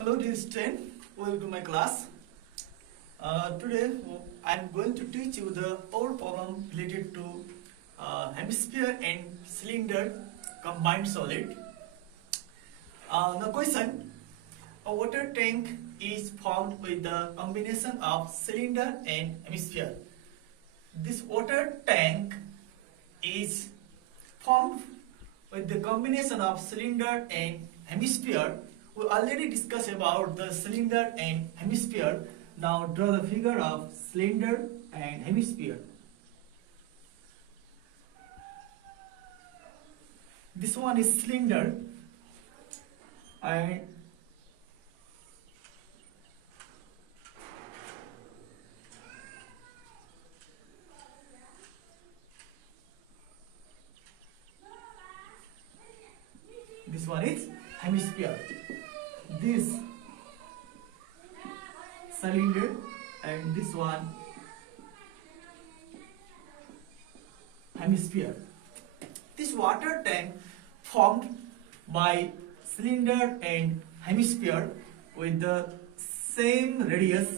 Hello dear student, welcome to my class. Today I am going to teach you the power problem related to hemisphere and cylinder combined solid. The question: a water tank is formed with the combination of cylinder and hemisphere. This water tank is formed with the combination of cylinder and hemisphere. We already discussed about the cylinder and hemisphere. Now draw the figure of cylinder and hemisphere. This one is cylinder and this one is hemisphere. This cylinder and this one hemisphere. This water tank formed by cylinder and hemisphere with the same radius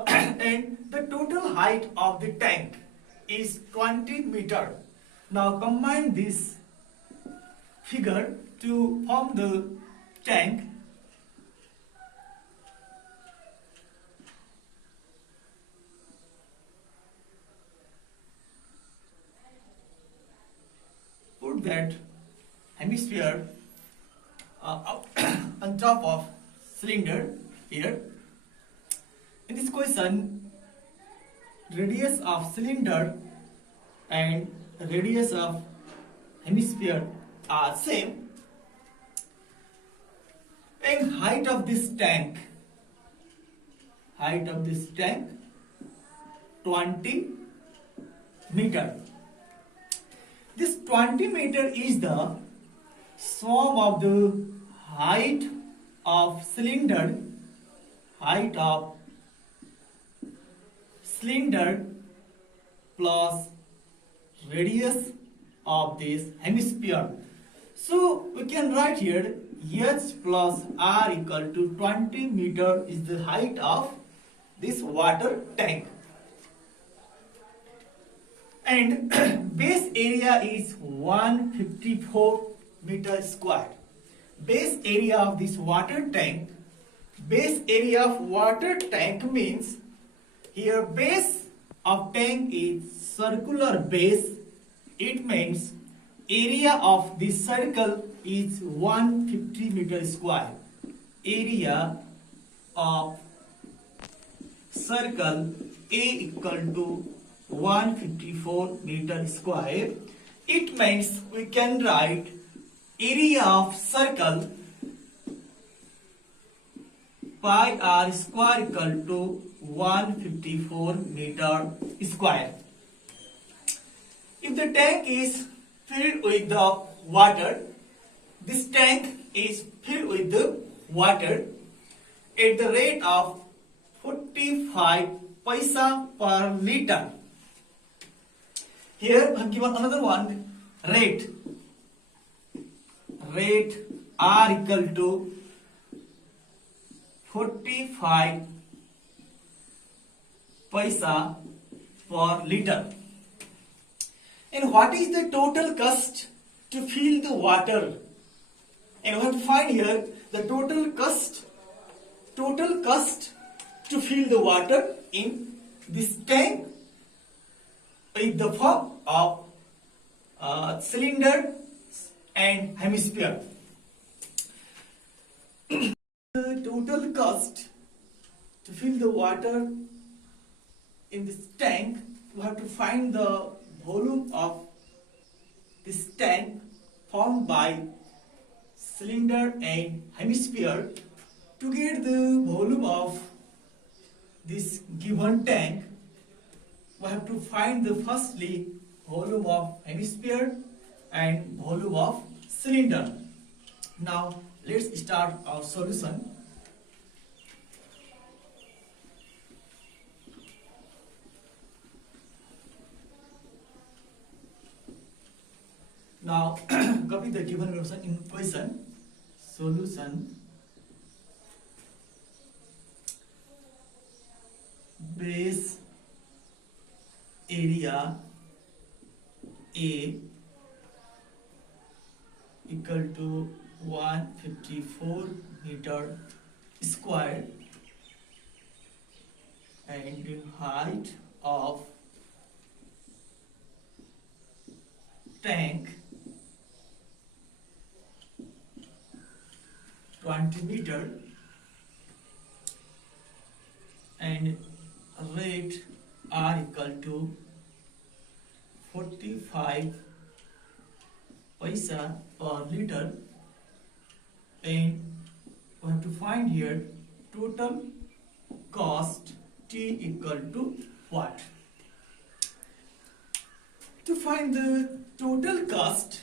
and the total height of the tank is 20 meter. Now combine this figure to form the tank. Put that hemisphere on top of cylinder here. In this question, radius of cylinder and radius of hemisphere are same, and height of this tank 20 meter. This 20 meter is the sum of the height of cylinder plus radius of this hemisphere. So we can write here H plus R equal to 20 meter is the height of this water tank. And base area is 154 meter square. Base area of this water tank, means here base of tank is circular base. It means area of this circle is 150 meter square. Area of circle A equal to 154 meter square. It means we can write area of circle pi r square equal to 154 meter square. If the tank is filled with the water, this tank is filled with the water at the rate of 45 paisa per liter. Here I have given another one, rate R equal to 45 paisa per liter. And what is the total cost to fill the water? And we have to find here the total cost to fill the water in this tank with the form of cylinder and hemisphere. The total cost to fill the water in this tank, we have to find the volume of this tank formed by cylinder and hemisphere. To get the volume of this given tank, we have to find the firstly volume of hemisphere and volume of cylinder. Now let's start our solution. Now copy the given question in question. Solution. Base area A equal to 154 meter square and height of tank 20 meter and rate R equal to 45 paisa per liter, and we have to find here total cost T equal to what? To find the total cost,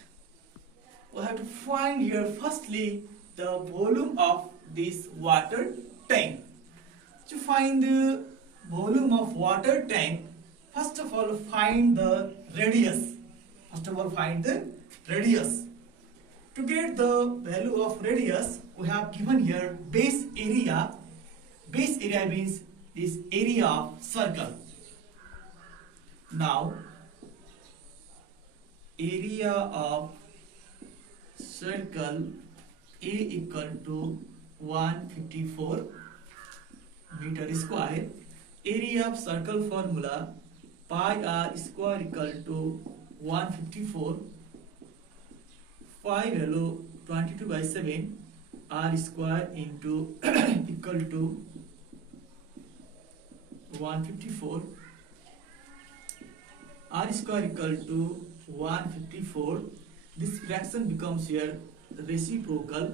we have to find here firstly the volume of this water tank. To find the volume of water tank, first of all find the radius. To get the value of radius, we have given here base area. Base area means this area of circle. Now, area of circle A equal to 154 meter square. Area of circle formula pi r square equal to 154. Pi value 22/7 r square into equal to 154. R square equal to 154. This fraction becomes here reciprocal.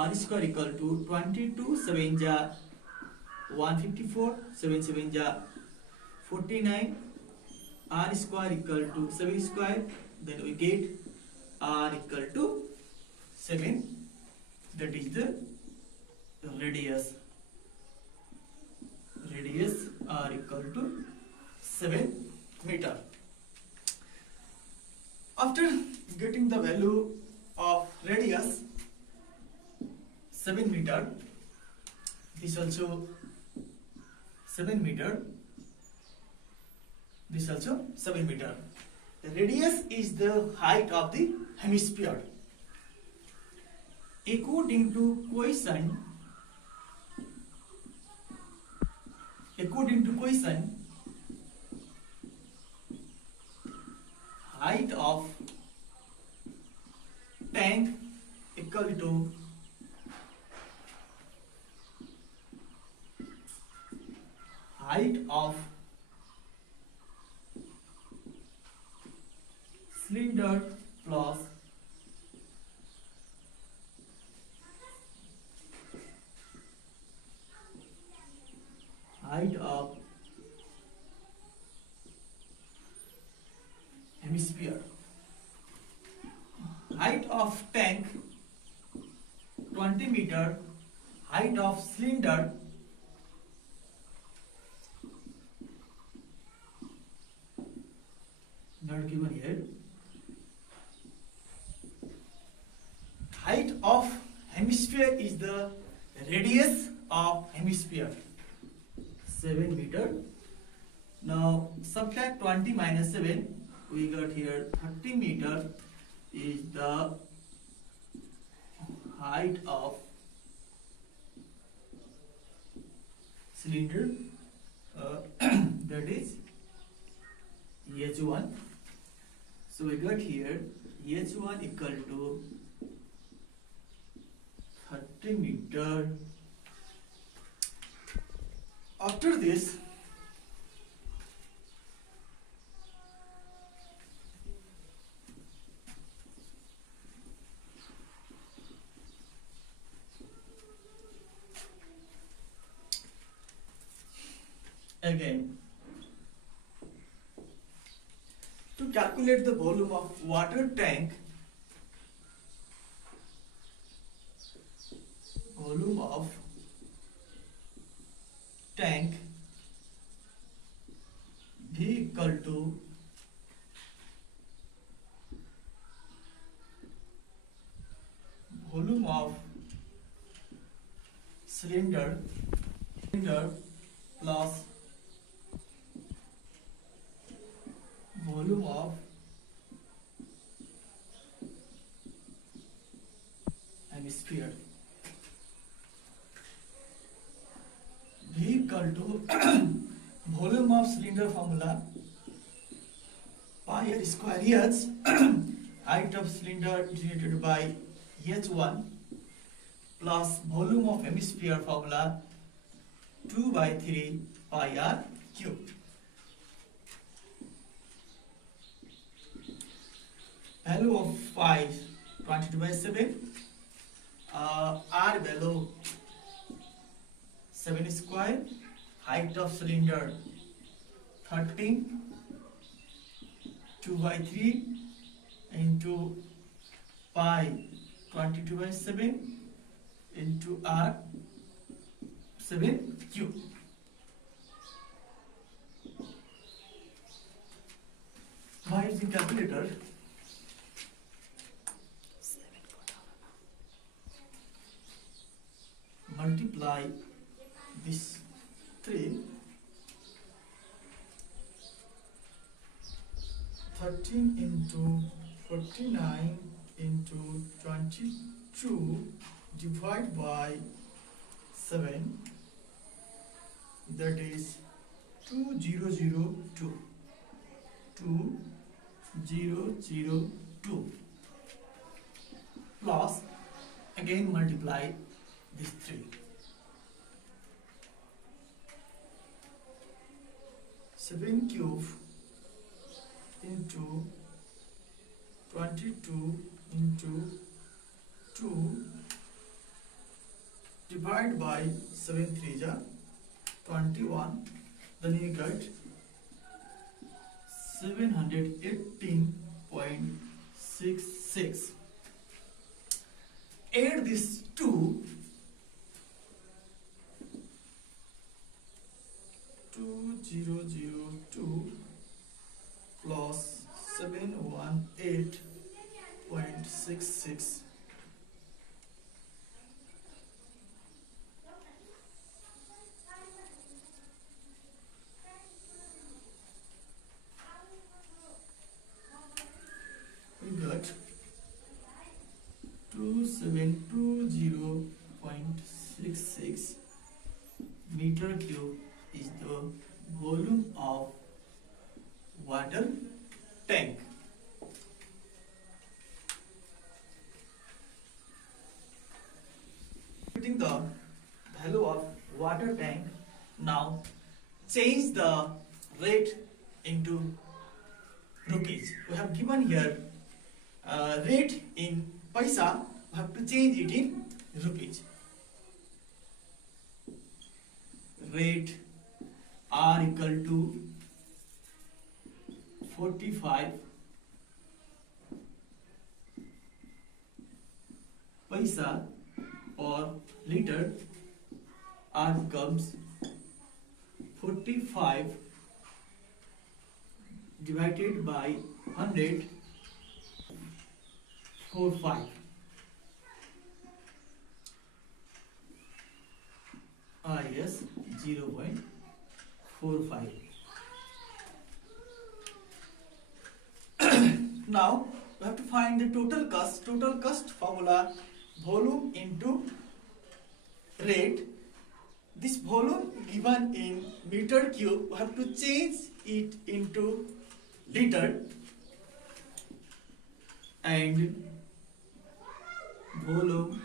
R square equal to 22 7 ja 154, 7 7 ja 49. R square equal to 7 square. Then we get R equal to 7. That is the radius. Radius R equal to 7 meter. After getting the value of radius 7 meter, this also 7 meter, this also 7 meter. The radius is the height of the hemisphere. According to question, height of tank equal to height of cylinder plus height of hemisphere. Height of tank 20 meter, height of cylinder not given here. Height of hemisphere is the radius of hemisphere, 7 meter. Now subtract 20 minus 7, we got here 30 meter is the height of cylinder, that is H1. So we got here H1 equal to 30 meter. After this, again, to calculate the volume of water tank, V equal to cylinder plus volume of hemisphere V equal to volume of cylinder formula pi r square h height of cylinder denoted by h1 plus volume of hemisphere formula 2 by 3 pi r cube. Value of pi 22 by 7, r value 7 square, height of cylinder 13, 2 by 3 into pi 22 by 7 into r 7 cube. By using calculator, multiply this 3, 13 into 49 into 22 divided by 7, that is 2002. 2002 plus again multiply this 3. 7 cube into 22 into 2 divided by 7 3 ja 21, then you get 718.66. Add this 2 2002 plus 718.66. We got 2720.66 meter cube is the volume of water tank. Putting the value of water tank, now change the rate into rupees. We have given here rate in paisa, we have to change it in rupees. Rate R equal to 45 paisa per liter. R becomes 45 divided by 100, 45. Yes, 0.45. Now we have to find the total cost. Total cost formula volume into rate. This volume given in meter cube, we have to change it into liter, and volume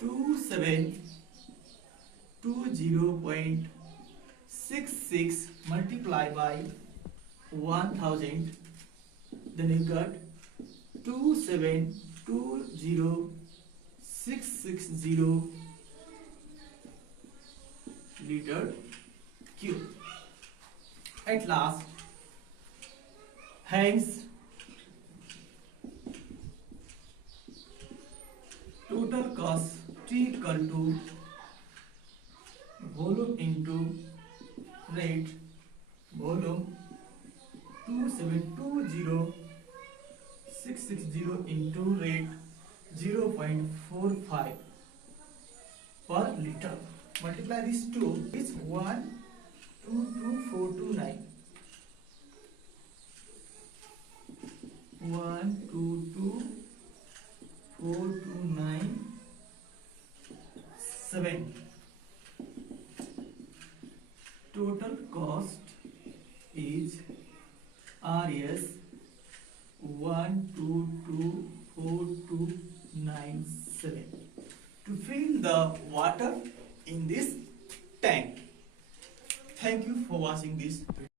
2720.66 multiplied by 1000, then you got 2720,660 liter cube. At last, hence total cost T equal to volume into rate. Volume 2720,660 into rate 0.45 per liter. multiply these two, it's 122,429. 122,429,7. Total cost is Rs 122,429,7 to fill the water in this tank. Thank you for watching this video.